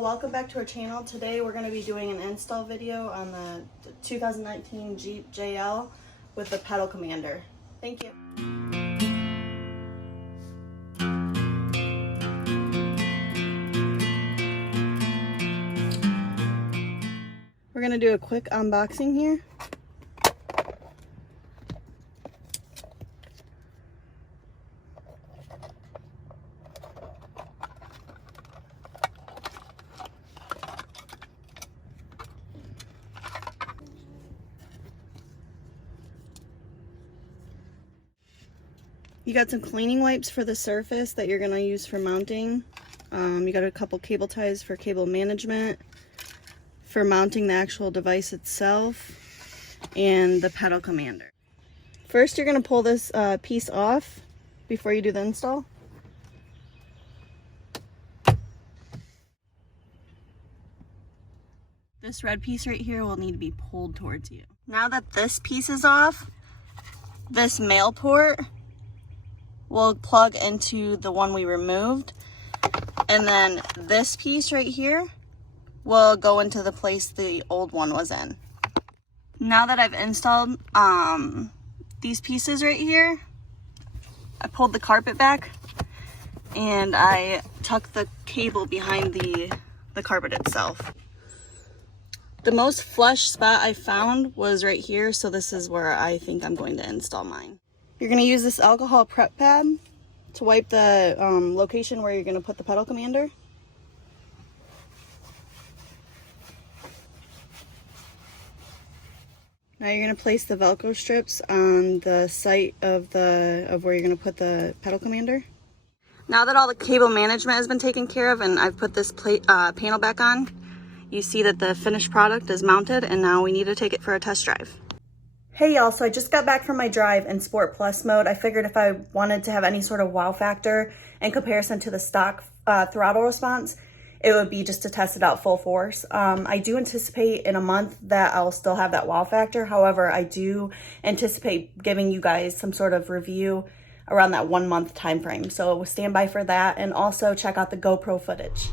Welcome back to our channel. Today we're going to be doing an install video on the 2019 Jeep JL with the pedal commander. Thank you. We're going to do a quick unboxing here. You got some cleaning wipes for the surface that you're going to use for mounting. You got a couple cable ties for cable management, for mounting the actual device itself, and the pedal commander. First, you're going to pull this piece off before you do the install. This red piece right here will need to be pulled towards you. Now that this piece is off, this male port will plug into the one we removed, and then this piece right here will go into the place the old one was in. Now that I've installed these pieces right here, I pulled the carpet back and I tucked the cable behind the carpet itself. The most flush spot I found was right here, so this is where I think I'm going to install mine. You're going to use this alcohol prep pad to wipe the location where you're going to put the pedal commander. Now you're going to place the Velcro strips on the site of where you're going to put the pedal commander. Now that all the cable management has been taken care of and I've put this panel back on, you see that the finished product is mounted, and now we need to take it for a test drive. Hey y'all, so I just got back from my drive in Sport Plus mode. I figured if I wanted to have any sort of wow factor in comparison to the stock throttle response, it would be just to test it out full force. I do anticipate in a month that I'll still have that wow factor. However, I do anticipate giving you guys some sort of review around that 1 month time frame. So stand by for that, and also check out the GoPro footage.